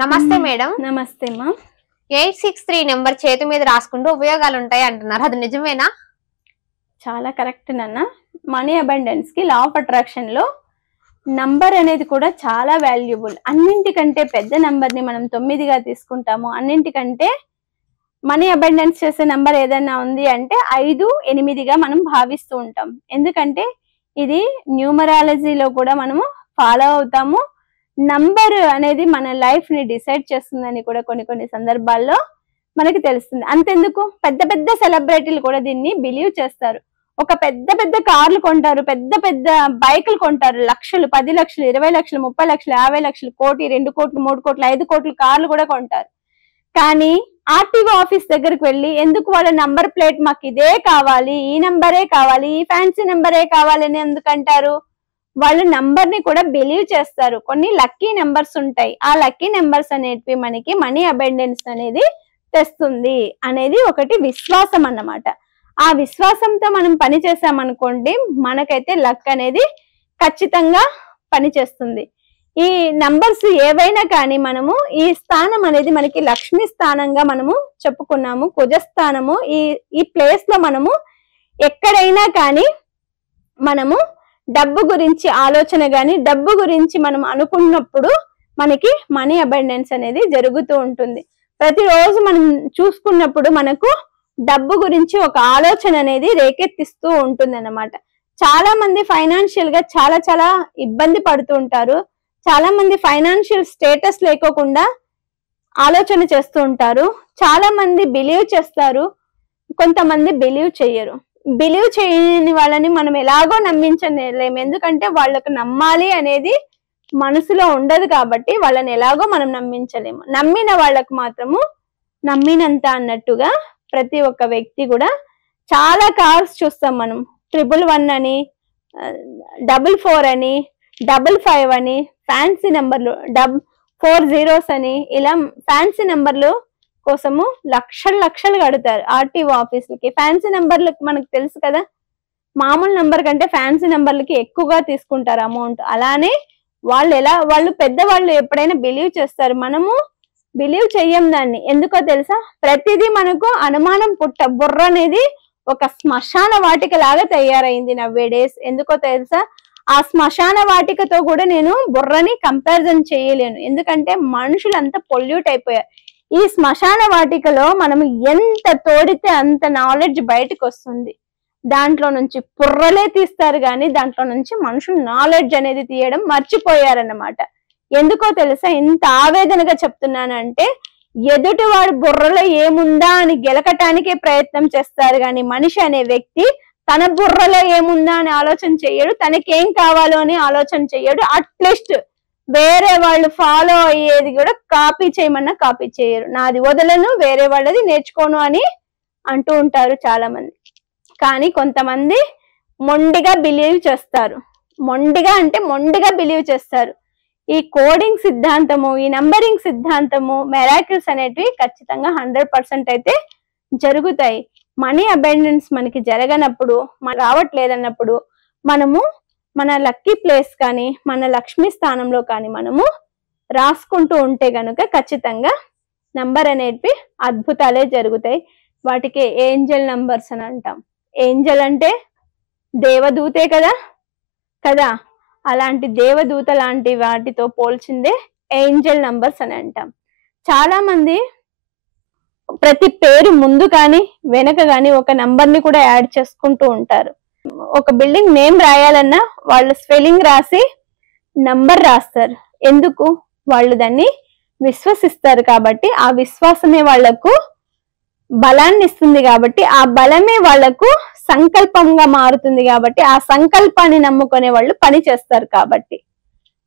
నమస్తే మేడం. నమస్తే మా. 863 నెంబర్ చేతి మీద రాసుకుంటూ ఉపయోగాలు ఉంటాయి అంటున్నారు, అది నిజమేనా? చాలా కరెక్ట్ నాన్న. మనీ అబండెన్స్ కి లా ఆఫ్ అట్రాక్షన్ లో నంబర్ అనేది కూడా చాలా వాల్యుబుల్. అన్నింటికంటే పెద్ద నంబర్ ని మనం 9గా తీసుకుంటాము. అన్నింటికంటే మనీ అబండెన్స్ చేసే నంబర్ ఏదైనా ఉంది అంటే 5, 8గా మనం భావిస్తూ ఉంటాం. ఎందుకంటే ఇది న్యూమరాలజీలో కూడా మనము ఫాలో అవుతాము. నంబర్ అనేది మన లైఫ్ ని డిసైడ్ చేస్తుందని కూడా కొన్ని సందర్భాల్లో మనకి తెలుస్తుంది. అంతెందుకు, పెద్ద పెద్ద సెలబ్రిటీలు కూడా దీన్ని బిలీవ్ చేస్తారు. ఒక పెద్ద కార్లు కొంటారు, పెద్ద బైకులు కొంటారు, లక్షలు, 10 లక్షలు, 20 లక్షలు, 30 లక్షలు, 50 లక్షలు, కోటి, 2 కోట్లు, 3 కోట్లు, 5 కోట్లు కార్లు కూడా కొంటారు. కానీ ఆర్టీఓ ఆఫీస్ దగ్గరికి వెళ్ళి ఎందుకు వాళ్ళ నంబర్ ప్లేట్ మాకు ఇదే కావాలి, ఈ నంబరే కావాలి, ఈ ఫ్యాన్సీ నంబరే కావాలి అని ఎందుకంటారు? వాళ్ళు నంబర్ ని కూడా బిలీవ్ చేస్తారు. కొన్ని లక్కీ నెంబర్స్ ఉంటాయి. ఆ లక్కీ నెంబర్స్ అనేటివి మనకి మనీ అబండెన్స్ అనేది తెస్తుంది అనేది ఒకటి విశ్వాసం అన్నమాట. ఆ విశ్వాసంతో మనం పని చేసామనుకోండి, మనకైతే లక్ అనేది ఖచ్చితంగా పనిచేస్తుంది. ఈ నంబర్స్ ఏవైనా కానీ మనము ఈ స్థానం అనేది మనకి లక్ష్మీ స్థానంగా మనము చెప్పుకున్నాము, కుజస్థానము. ఈ ప్లేస్ లో మనము ఎక్కడైనా కానీ మనము డబ్బు గురించి ఆలోచన గాని, డబ్బు గురించి మనం అనుకున్నప్పుడు మనకి మనీ అబండెన్స్ అనేది జరుగుతూ ఉంటుంది. ప్రతిరోజు మనం చూసుకున్నప్పుడు మనకు డబ్బు గురించి ఒక ఆలోచన అనేది రేకెత్తిస్తూ ఉంటుంది అన్నమాట. చాలా మంది ఫైనాన్షియల్ గా చాలా ఇబ్బంది పడుతూ ఉంటారు. చాలా మంది ఫైనాన్షియల్ స్టేటస్ లేకోకుండా ఆలోచన చేస్తూ ఉంటారు. చాలా మంది బిలీవ్ చేస్తారు, కొంతమంది బిలీవ్ చెయ్యరు. బిలీవ్ చేయని వాళ్ళని మనం ఎలాగో నమ్మించలేము. ఎందుకంటే వాళ్ళకు నమ్మాలి అనేది మనసులో ఉండదు కాబట్టి వాళ్ళని ఎలాగో మనం నమ్మించలేము. నమ్మిన వాళ్ళకు మాత్రము నమ్మినంత అన్నట్టుగా ప్రతి ఒక్క వ్యక్తి కూడా చాలా కార్స్ చూస్తాం మనం. 111 అని, 44 అని, 55 అని, ఫ్యాన్సీ నెంబర్లు 4 zeros అని, ఇలా ఫ్యాన్సీ నెంబర్లు కోసము లక్షలు కడతారు ఆర్టీఓ ఆఫీసులకి. ఫ్యాన్సీ నెంబర్లకు మనకు తెలుసు కదా, మామూలు నెంబర్ కంటే ఫ్యాన్సీ నెంబర్లకి ఎక్కువగా తీసుకుంటారు అమౌంట్. అలానే వాళ్ళు పెద్దవాళ్ళు ఎప్పుడైనా బిలీవ్ చేస్తారు, మనము బిలీవ్ చెయ్యం దాన్ని. ఎందుకో తెలుసా, ప్రతిదీ మనకు అనుమానం బుర్ర అనేది ఒక శ్మశాన వాటిక లాగా తయారైంది నవ్వే డేస్. ఎందుకో తెలుసా, ఆ శ్మశాన వాటికతో కూడా నేను బుర్రని కంపారిజన్ చేయలేను. ఎందుకంటే మనుషులంతా పొల్యూట్ అయిపోయారు. ఈ శ్మశాన వాటికలో మనం ఎంత తోడితే అంత నాలెడ్జ్ బయటకు వస్తుంది. దాంట్లో నుంచి బుర్రలే తీస్తారు కానీ దాంట్లో నుంచి మనుషులు నాలెడ్జ్ అనేది తీయడం మర్చిపోయారన్నమాట. ఎందుకో తెలుసా ఇంత ఆవేదనగా చెప్తున్నానంటే, ఎదుటివాడు బుర్రలో ఏముందా అని గెలకటానికే ప్రయత్నం చేస్తారు కానీ మనిషి అనే వ్యక్తి తన బుర్రలో ఏముందా అని ఆలోచన చెయ్యడు, తనకేం కావాలో అని ఆలోచన చెయ్యడు. అట్లీస్ట్ వేరే వాళ్ళు ఫాలో అయ్యేది కూడా కాపీ చేయమన్నా కాపీ చేయరు. నాది వదలను, వేరే వాళ్ళది నేర్చుకోను అని అంటూ ఉంటారు చాలా మంది. కానీ కొంతమంది మొండిగా బిలీవ్ చేస్తారు. మొండిగా బిలీవ్ చేస్తారు. ఈ కోడింగ్ సిద్ధాంతము, ఈ నంబరింగ్ సిద్ధాంతము, మెరాకిల్స్ అనేటివి ఖచ్చితంగా 100% అయితే జరుగుతాయి. మనీ అబండెన్స్ మనకి జరగనప్పుడు, రావట్లేదన్నప్పుడు మనము మన లక్కీ ప్లేస్ కానీ మన లక్ష్మీ స్థానంలో కానీ మనము రాసుకుంటూ ఉంటే గనుక ఖచ్చితంగా నంబర్ అనేటివి అద్భుతాలే జరుగుతాయి. వాటికి ఏంజల్ నంబర్స్ అని అంటాం. ఏంజల్ అంటే దేవదూతే కదా, అలాంటి దేవదూత లాంటి వాటితో పోల్చిందే ఏంజల్ నంబర్స్ అని అంటాం. చాలా మంది ప్రతి పేరు ముందు కానీ వెనక కానీ ఒక నంబర్ ని కూడా యాడ్ చేసుకుంటూ ఉంటారు. ఒక బిల్డింగ్ నేమ్ రాయాలన్నా వాళ్ళు స్పెల్లింగ్ రాసి నంబర్ రాస్తారు. ఎందుకు? వాళ్ళు దాన్ని విశ్వసిస్తారు కాబట్టి, ఆ విశ్వాసమే వాళ్లకు బలాన్ని ఇస్తుంది కాబట్టి, ఆ బలమే వాళ్లకు సంకల్పంగా మారుతుంది కాబట్టి, ఆ సంకల్పాన్ని నమ్ముకునే వాళ్ళు పని చేస్తారు కాబట్టి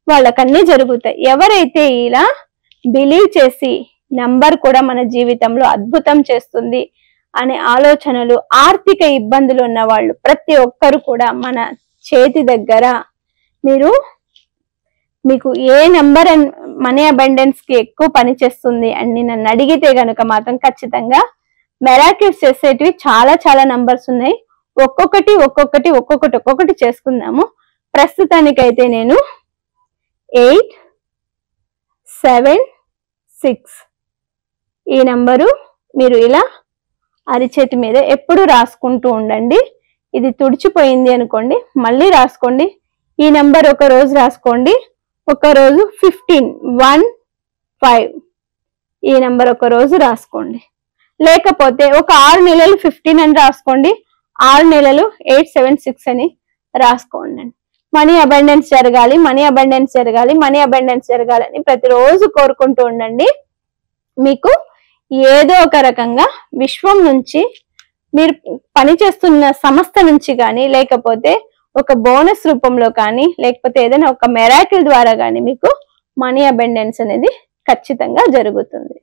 వాళ్ళకన్నీ జరుగుతాయి. ఎవరైతే ఇలా బిలీవ్ చేసి నంబర్ కూడా మన జీవితంలో అద్భుతం చేస్తుంది అనే ఆలోచనలు, ఆర్థిక ఇబ్బందులు ఉన్న వాళ్ళు ప్రతి ఒక్కరు కూడా మన చేతి దగ్గర మీకు ఏ నెంబర్ మనీ అబండెన్స్ కి ఎక్కువ పని చేస్తుంది అని నన్ను అడిగితే గనుక మాత్రం ఖచ్చితంగా మెరాకిల్స్ చేసేటివి చాలా నంబర్స్ ఉన్నాయి. ఒక్కొక్కటి చేసుకుందాము. ప్రస్తుతానికైతే నేను 8, 7, 6 ఈ నంబరు మీరు ఇలా అరిచేతి మీద ఎప్పుడు రాసుకుంటూ ఉండండి. ఇది తుడిచిపోయింది అనుకోండి, మళ్ళీ రాసుకోండి. ఈ నంబర్ ఒక రోజు రాసుకోండి, ఒక రోజు 15 1 5 ఈ నంబర్ ఒక రోజు రాసుకోండి. లేకపోతే ఒక 6 నెలలు 15 అని రాసుకోండి, 6 నెలలు 876 అని రాసుకోండి. మనీ అబండెన్స్ జరగాలి, మనీ అబండెన్స్ జరగాలి, మనీ అబండెన్స్ జరగాలని ప్రతిరోజు కోరుకుంటూ ఉండండి. మీకు ఏదో ఒక రకంగా విశ్వం నుంచి, మీరు పనిచేస్తున్న సంస్థ నుంచి కానీ, లేకపోతే ఒక బోనస్ రూపంలో కానీ, లేకపోతే ఏదైనా ఒక మెరాకిల్ ద్వారా కానీ మీకు మనీ అబండెన్స్ అనేది ఖచ్చితంగా జరుగుతుంది.